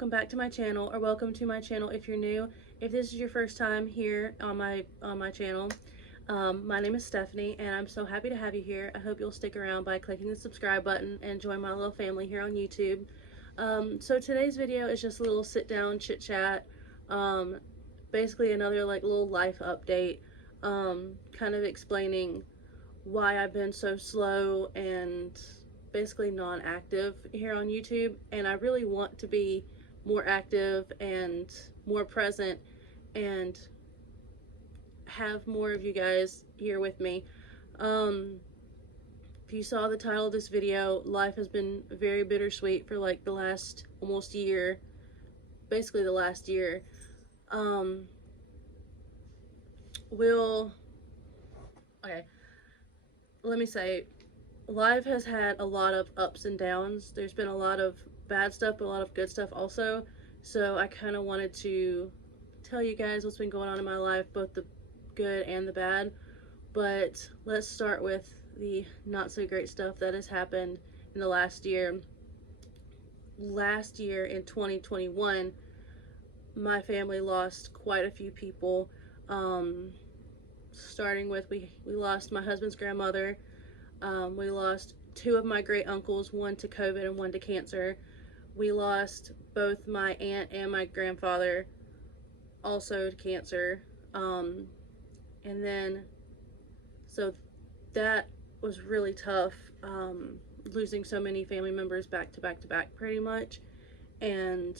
welcome back to my channel, or welcome to my channel if you're new. If this is your first time here on my channel, my name is Stephanie, and I'm so happy to have you here. I hope you'll stick around by clicking the subscribe button and join my little family here on YouTube. So today's video is just a little sit down chit chat, basically another like little life update, kind of explaining why I've been so slow and basically non-active here on YouTube, and I really want to be more active and more present and have more of you guys here with me. If you saw the title of this video, life has been very bittersweet for like the last almost year, basically the last year. We'll okay, let me say, life has had a lot of ups and downs. There's been a lot of bad stuff, but a lot of good stuff also. So I kind of wanted to tell you guys what's been going on in my life, both the good and the bad. But let's start with the not so great stuff that has happened in the last year. Last year in 2021, my family lost quite a few people. Starting with we lost my husband's grandmother. We lost two of my great uncles, one to COVID and one to cancer. We lost both my aunt and my grandfather, also to cancer. And then, so that was really tough, losing so many family members back to back to back pretty much. And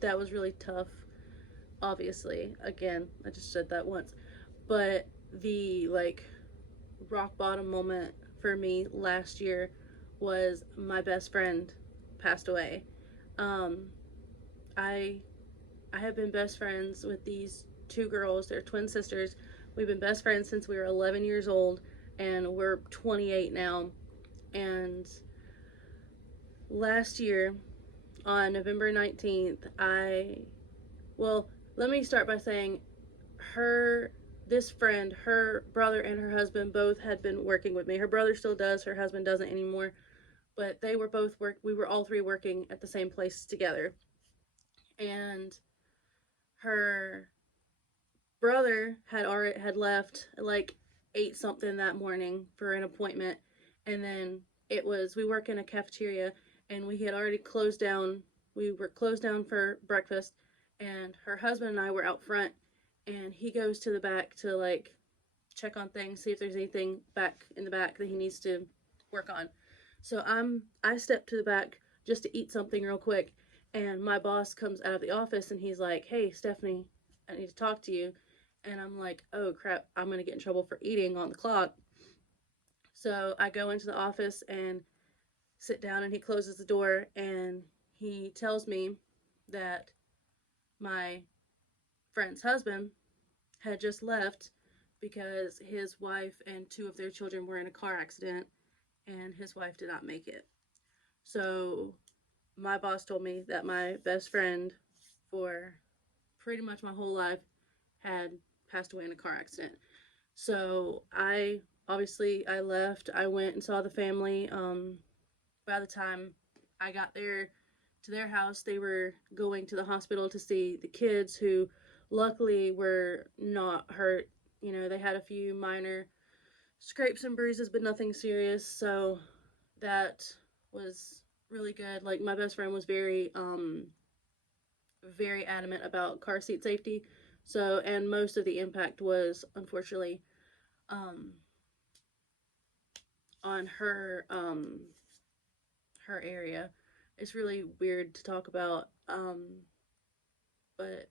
that was really tough, obviously. Again, I just said that once. But the like rock bottom moment for me last year was my best friend passed away. I have been best friends with these two girls. They're twin sisters. We've been best friends since we were 11 years old, and we're 28 now. And last year on November 19th, well, let me start by saying this friend, her brother and her husband both had been working with me. Her brother still does, her husband doesn't anymore, but they were both we were all three working at the same place together. And her brother had left like 8 something that morning for an appointment, and then we work in a cafeteria, and we had already closed down. We were closed down for breakfast, and her husband and I were out front, and he goes to the back to like check on things, see if there's anything back in the back that he needs to work on. So I stepped to the back just to eat something real quick, and my boss comes out of the office and he's like, "Hey, Stephanie, I need to talk to you." And I'm like, "Oh crap, I'm gonna get in trouble for eating on the clock." So I go into the office and sit down, and he closes the door, and he tells me that my friend's husband had just left because his wife and 2 of their children were in a car accident, and his wife did not make it. So my boss told me that my best friend for pretty much my whole life had passed away in a car accident. So I left. I went and saw the family. By the time I got there to their house, they were going to the hospital to see the kids, who luckily were not hurt. You know, they had a few minor scrapes and bruises, but nothing serious. So that was really good. Like, my best friend was very very adamant about car seat safety. So, and most of the impact was unfortunately on her her area. It's really weird to talk about, but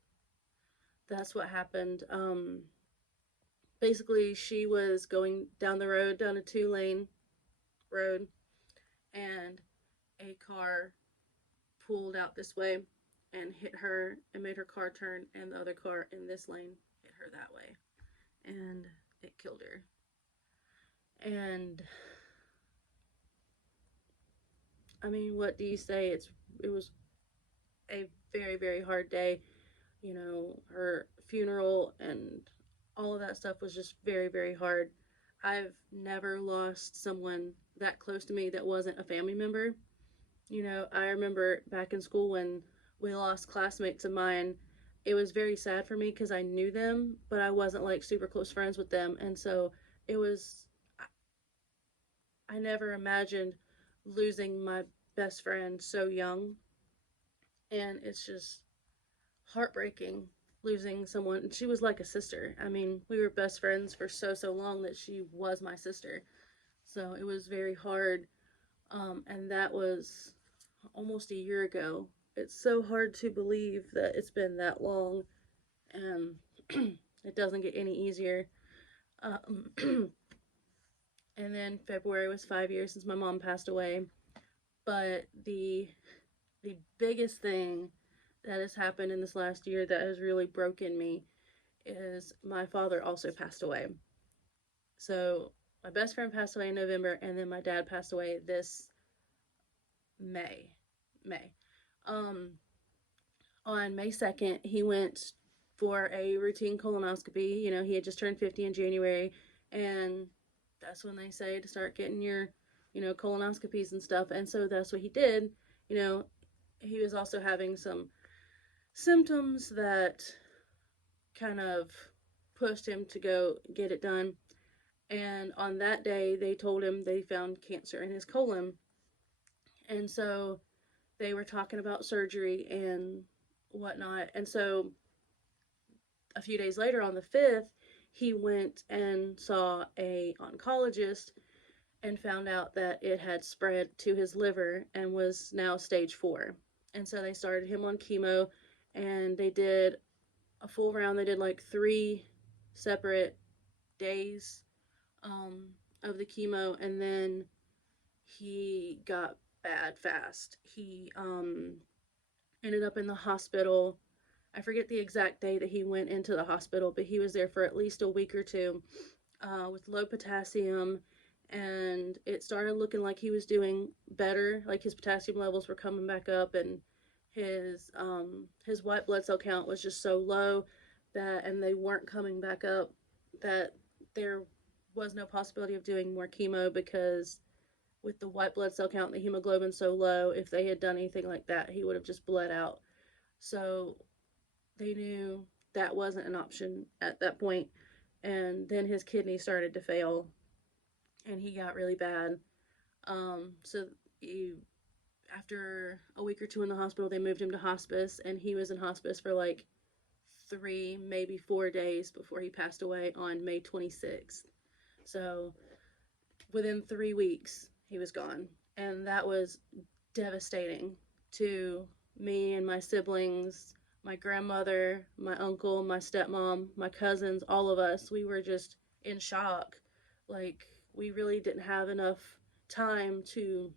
that's what happened. Basically, she was going down the road, down a 2-lane road, and a car pulled out this way and hit her and made her car turn, and the other car in this lane hit her that way, and it killed her. And I mean, what do you say? It was a very, very hard day. You know, her funeral and all of that stuff was just very, very hard. I've never lost someone that close to me that wasn't a family member. I remember back in school when we lost classmates of mine, it was very sad for me because I knew them, but I wasn't like super close friends with them. And so it was, I never imagined losing my best friend so young. And it's just heartbreaking losing someone. She was like a sister. I mean, we were best friends for so long that she was my sister. So it was very hard. And that was almost a year ago. It's so hard to believe that it's been that long, and it doesn't get any easier. And then February was 5 years since my mom passed away. But the biggest thing that has happened in this last year that has really broken me is my father also passed away. So my best friend passed away in November, and then my dad passed away this May. May. Um, on May 2nd, he went for a routine colonoscopy. He had just turned 50 in January, and that's when they say to start getting your, colonoscopies and stuff. And so that's what he did. You know, he was also having some symptoms that kind of pushed him to go get it done. And on that day, they told him they found cancer in his colon. And so they were talking about surgery and whatnot. And so a few days later, on the 5th, he went and saw a oncologist and found out that it had spread to his liver and was now stage 4. And so they started him on chemo, and they did a full round. They did like 3 separate days of the chemo, and then he got bad fast. He ended up in the hospital. I forget the exact day that he went into the hospital, but he was there for at least a week or two with low potassium, and it started looking like he was doing better. Like his potassium levels were coming back up, and his white blood cell count was just so low that, and they weren't coming back up, that there was no possibility of doing more chemo because with the white blood cell count and the hemoglobin so low, if they had done anything like that, he would have just bled out. So they knew that wasn't an option at that point. And then his kidney started to fail, and he got really bad. So after a week or two in the hospital, they moved him to hospice, and he was in hospice for like 3, maybe 4 days before he passed away on May 26th. So within 3 weeks, he was gone. And that was devastating to me and my siblings, my grandmother, my uncle, my stepmom, my cousins, all of us. We were just in shock. Like, we really didn't have enough time to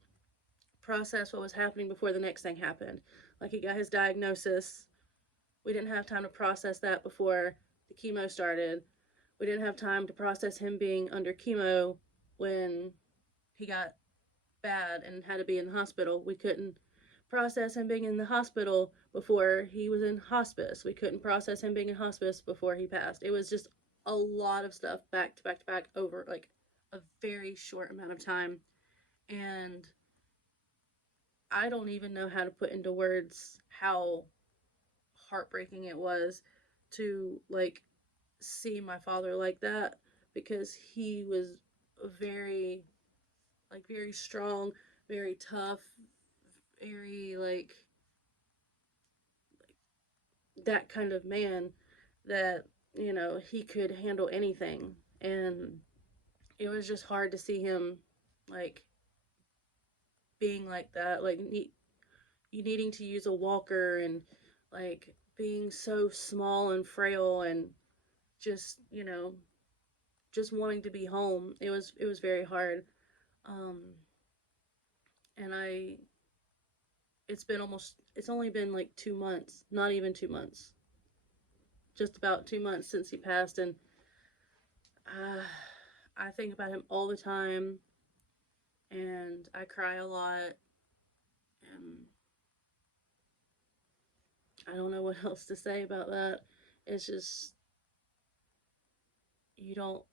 process what was happening before the next thing happened. Like, he got his diagnosis. We didn't have time to process that before the chemo started. We didn't have time to process him being under chemo when he got bad and had to be in the hospital. We couldn't process him being in the hospital before he was in hospice. We couldn't process him being in hospice before he passed. It was just a lot of stuff back to back to back over like a very short amount of time. And I don't even know how to put into words how heartbreaking it was to like see my father like that, because he was very very strong, very tough, very that kind of man that he could handle anything. And it was just hard to see him like being like that, like you needing to use a walker, and like being so small and frail, and just just wanting to be home. It was very hard. um and I it's only been like 2 months, not even 2 months, just about 2 months since he passed. And uh, I think about him all the time, and I cry a lot, and I don't know what else to say about that. It's just you don't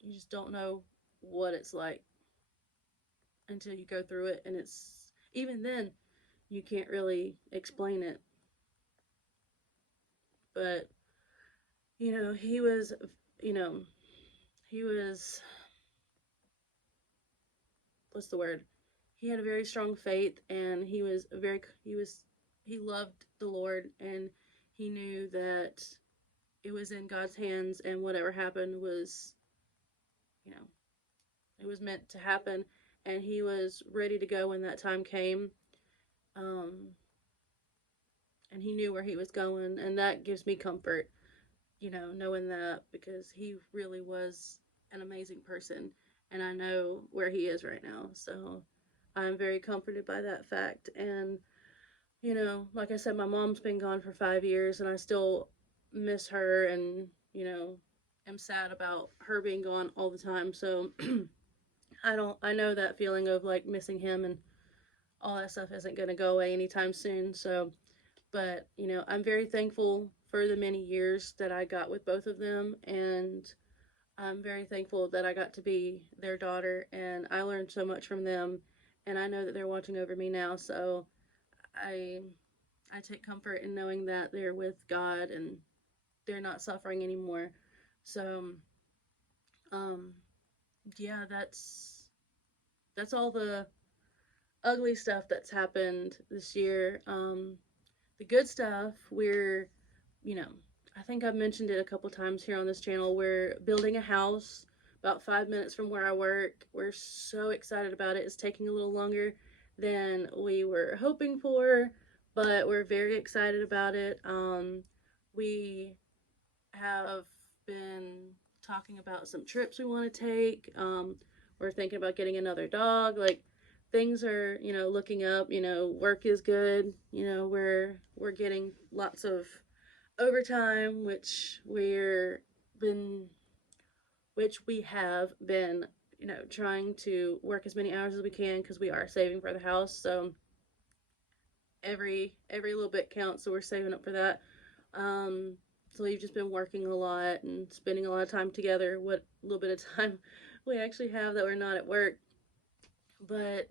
you just don't know what it's like. until you go through it, and it's even then you can't really explain it. But he was, you know, he was, what's the word? He had a very strong faith, and he loved the Lord, and he knew that it was in God's hands, and whatever happened was, you know, it was meant to happen, and he was ready to go when that time came. Um, and he knew where he was going, and that gives me comfort, knowing that, because he really was an amazing person, and I know where he is right now. So I'm very comforted by that fact. And, like I said, my mom's been gone for 5 years, and I still miss her, and, am sad about her being gone all the time. So I know that feeling of like missing him and all that stuff isn't going to go away anytime soon. So, but, I'm very thankful for the many years that I got with both of them. And I'm very thankful that I got to be their daughter. And I learned so much from them. And I know that they're watching over me now. So I, I take comfort in knowing that they're with God and they're not suffering anymore. So, um, yeah, that's all the ugly stuff that's happened this year. The good stuff, you know, I think I've mentioned it a couple times here on this channel. We're building a house about 5 minutes from where I work. We're so excited about it. It's taking a little longer than we were hoping for, but we're very excited about it. We have been talking about some trips we want to take. We're thinking about getting another dog. Like, things are, looking up. Work is good. We're getting lots of overtime, been which we have been, trying to work as many hours as we can because we are saving for the house. So every little bit counts. So we're saving up for that. Um, so we've just been working a lot and spending a lot of time together. What little bit of time we actually have that we're not at work. But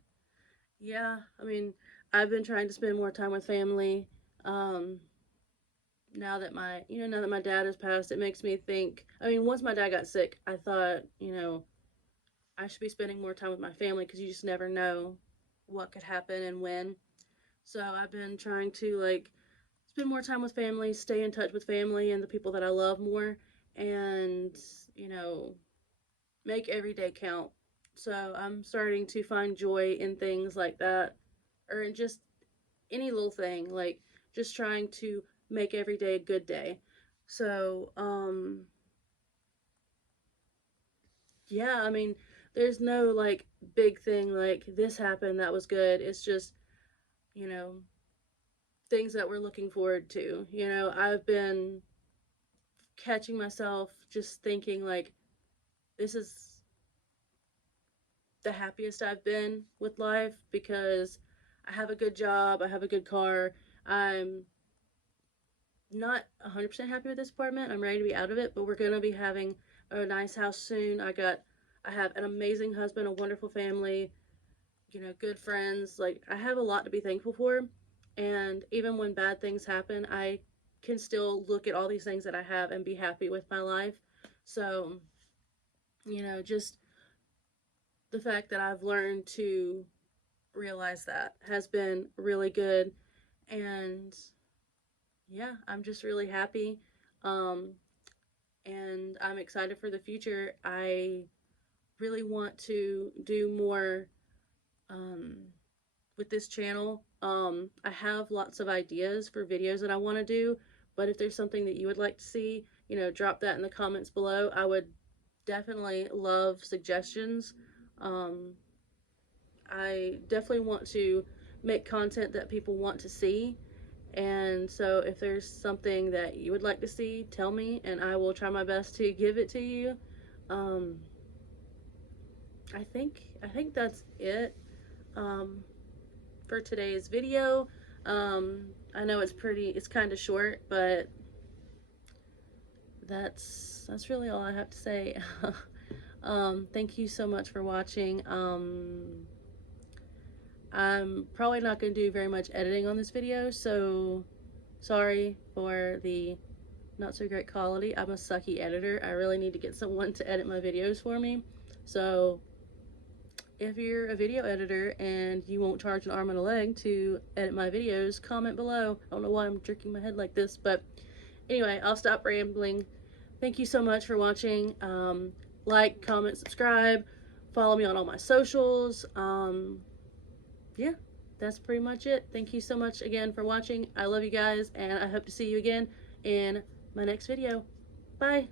yeah, I mean, I've been trying to spend more time with family. Um, now that my dad has passed, it makes me think. I mean, once my dad got sick, I thought, I should be spending more time with my family because you just never know what could happen and when. So I've been trying to like spend more time with family, stay in touch with family and the people that I love more, and you know, make every day count. So I'm starting to find joy in things like that, or in just any little thing, like just trying to make every day a good day. So, yeah, I mean, there's no like big thing like this happened that was good. It's just, you know, things that we're looking forward to. I've been catching myself just thinking like this is the happiest I've been with life because I have a good job, I have a good car. I'm not 100% happy with this apartment. I'm ready to be out of it, but we're going to be having a nice house soon. I have an amazing husband, a wonderful family, good friends. Like, I have a lot to be thankful for. And even when bad things happen, I can still look at all these things that I have and be happy with my life. So, just the fact that I've learned to realize that has been really good. And yeah, I'm just really happy. Um, and I'm excited for the future. I really want to do more um, with this channel. I have lots of ideas for videos that I want to do, but if there's something that you would like to see, drop that in the comments below. I would definitely love suggestions. Um, I definitely want to make content that people want to see. And so if there's something that you would like to see, tell me and I will try my best to give it to you. Um, I think that's it um, for today's video. I know it's kind of short, but that's really all I have to say. Thank you so much for watching. I'm probably not going to do very much editing on this video, so sorry for the not so great quality. I'm a sucky editor. I really need to get someone to edit my videos for me. So if you're a video editor and you won't charge an arm and a leg to edit my videos, comment below. I don't know why I'm jerking my head like this, but anyway, I'll stop rambling. Thank you so much for watching. Like, comment, subscribe, follow me on all my socials. Yeah, that's pretty much it. Thank you so much again for watching. I love you guys, and I hope to see you again in my next video. Bye.